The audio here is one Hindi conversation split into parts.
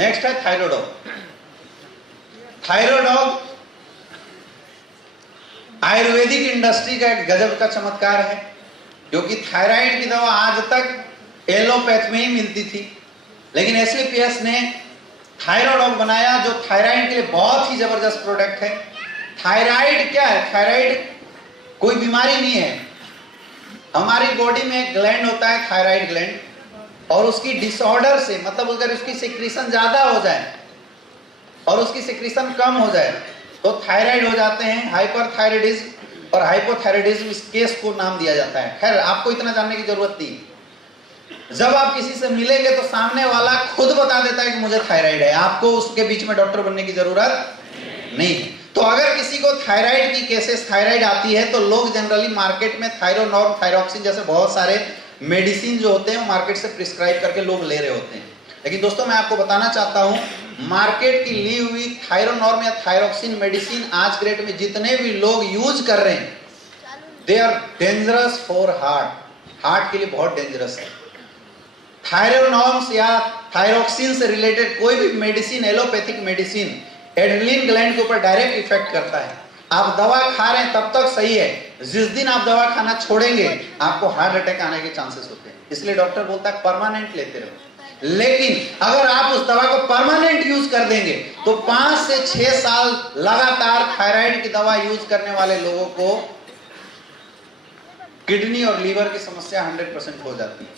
नेक्स्ट है थायरोडॉग। थायरोडॉग आयुर्वेदिक इंडस्ट्री का एक गजब का चमत्कार है, क्योंकि थायराइड की दवा आज तक एलोपैथ में ही मिलती थी, लेकिन एसलीपीएस ने थायरोडॉग बनाया जो थायराइड के लिए बहुत ही जबरदस्त प्रोडक्ट है। थायराइड क्या है? थायराइड कोई बीमारी नहीं है। हमारी बॉडी में एक ग्लैंड होता है थायराइड ग्लैंड, और उसकी डिसऑर्डर से, मतलब अगर उसकी सिक्रीशन ज्यादा हो जाए और उसकी सिक्रीशन कम हो जाए तो थायराइड हो जाते हैं। हाइपरथायराइडिज्म और हाइपोथायराइडिज्म इस केस को नाम दिया जाता है। खैर, आपको इतना जानने की जरूरत नहीं। जब आप किसी से मिलेंगे तो सामने वाला खुद बता देता है कि मुझे थायराइड है, आपको उसके बीच में डॉक्टर बनने की जरूरत नहीं। तो अगर किसी को थायराइड की केसेस थायराइड आती है तो लोग जनरली मार्केट में थायरोनॉर्म, थायरोक्सिन जैसे बहुत सारे मेडिसिन जो होते हैं वो मार्केट से प्रिस्क्राइब करके लोग ले रहे होते हैं। लेकिन दोस्तों, मैं आपको बताना चाहता हूं, मार्केट की ली हुई थायरोनॉर्म या थायरोक्सिन मेडिसिन आज के डेट में जितने भी लोग यूज कर रहे हैं, they are dangerous for heart के लिए बहुत डेंजरस है। थायरोनॉर्म्स या थायरोक्सिन से रिलेटेड कोई भी medicine, allopathic medicine, adrenaline gland के ऊपर डायरेक्ट इफेक्ट करता है। आप दवा खा रहे हैं तब तक सही है, जिस दिन आप दवा खाना छोड़ेंगे आपको हार्ट अटैक आने के चांसेस होते हैं। इसलिए डॉक्टर बोलता है परमानेंट लेते रहो। लेकिन अगर आप उस दवा को परमानेंट यूज कर देंगे तो 5 से 6 साल लगातार थायराइड की दवा यूज करने वाले लोगों को किडनी और लीवर की समस्या 100% हो जाती है।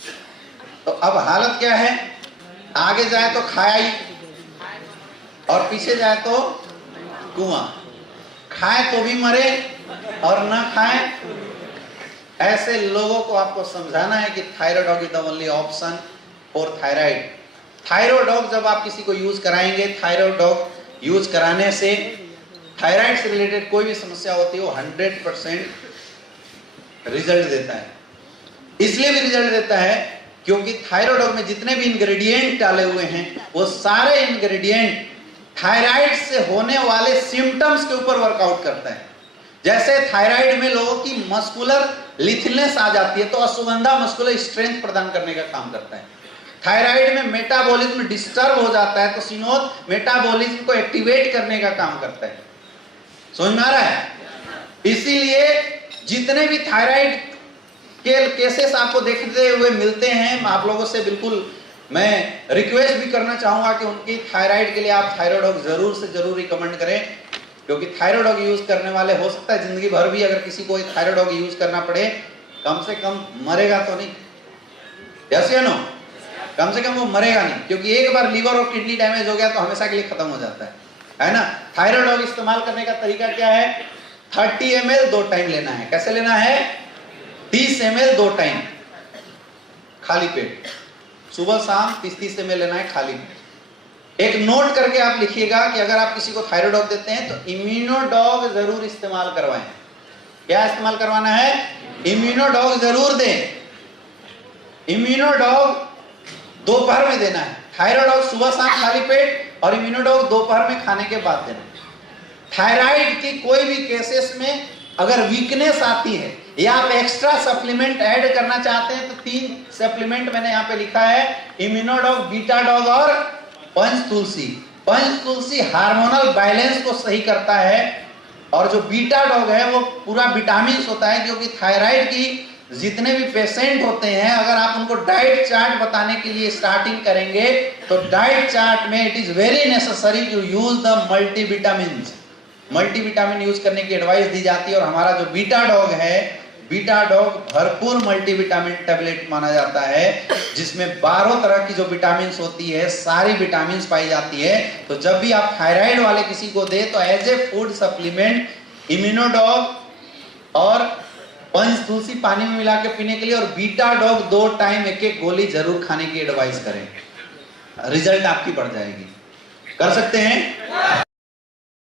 तो अब हालत क्या है? आगे जाए तो खाई और पीछे जाए तो कुआं। खाए तो भी मरे और ना खाए। ऐसे लोगों को आपको समझाना है कि Thyrodog is the only option for thyroid. Thyrodog जब आप किसी को यूज कराएंगे, थायरोडॉग यूज कराने से थायराइड से रिलेटेड कोई भी समस्या होती है वो 100% रिजल्ट देता है। इसलिए भी रिजल्ट देता है क्योंकि थायरोडॉग में जितने भी इंग्रेडिएंट डाले हुए हैं वो सारे इंग्रेडिएंट थायराइड से होने वाले सिम्टम्स के ऊपर वर्कआउट करता है। जैसे थायराइड में लोगों की मस्कुलर लिथनेस आ जाती है तो अश्वगंधा मस्कुलर स्ट्रेंथ प्रदान करने का काम करता है। थायराइड में मेटाबॉलिज्म डिस्टर्ब हो जाता है तो सिनोद मेटाबॉलिज्म को एक्टिवेट करने का काम करता है। समझ में आ रहा है? इसीलिए जितने भी थायराइड के केसेस आपको देखते हुए मिलते हैं, आप लोगों से बिल्कुल मैं रिक्वेस्ट भी करना चाहूंगा कि उनकी थायराइड के लिए आप थायरोडॉग जरूर से जरूर रिकमेंड करें, क्योंकि थायरोडॉग यूज करने वाले हो सकता है जिंदगी भर भी अगर किसी को थायरोडॉग यूज करना पड़े, कम से कम मरेगा तो नहीं। यस या नो? कम से कम वो मरेगा नहीं, क्योंकि एक बार लीवर और किडनी डैमेज हो गया तो हमेशा के लिए खत्म हो जाता है ना। थायरोडॉग इस्तेमाल करने का तरीका क्या है? 30 ml 2 टाइम लेना है। कैसे लेना है? 30 ml 2 टाइम खाली पेट, सुबह शाम 30 ml लेना है खाली पेट। एक नोट करके आप लिखिएगा कि अगर आप किसी को थायरोडॉग देते हैं तो इम्यूनोडॉग जरूर इस्तेमाल करवाएं। क्या इस्तेमाल करवाना है? इम्यूनोडॉग जरूर दें। इम्यूनोडॉग दोपहर में देना है। थायरोडॉग सुबह शाम खाली पेट और इम्यूनोडॉग दोपहर में खाने के बाद देना। थायराइड की कोई भी केसेस में अगर वीकनेस आती है या आप एक्स्ट्रा सप्लीमेंट ऐड करना चाहते हैं तो 3 सप्लीमेंट मैंने यहाँ पे लिखा है, इम्यूनोडॉग, बीटाडॉग और पंचतुलसी। पंचतुलसी हार्मोनल बैलेंस को सही करता है और जो बीटाडॉग है वो पूरा विटामिन होता है, क्योंकि थायराइड की जितने भी पेशेंट होते हैं अगर आप उनको डाइट चार्ट बताने के लिए स्टार्टिंग करेंगे तो डाइट चार्ट में it is very necessary to use the multivitamin. Multivitamin use करने की एडवाइस दी जाती है और हमारा जो बीटाडॉग है, बीटाडॉग भरपूर मल्टीविटामिन टैबलेट माना जाता है, जिसमें 12 तरह की जो विटामिन होती है, सारी विटामिन पाई जाती है। तो जब भी आप थायराइड वाले किसी को दे तो एज ए फूड सप्लीमेंट इम्यूनोडॉग और पंचतुलसी पानी में मिला के पीने के लिए और बीटाडॉग 2 टाइम 1-1 गोली जरूर खाने की एडवाइस करें। रिजल्ट आपकी बढ़ जाएगी। कर सकते हैं।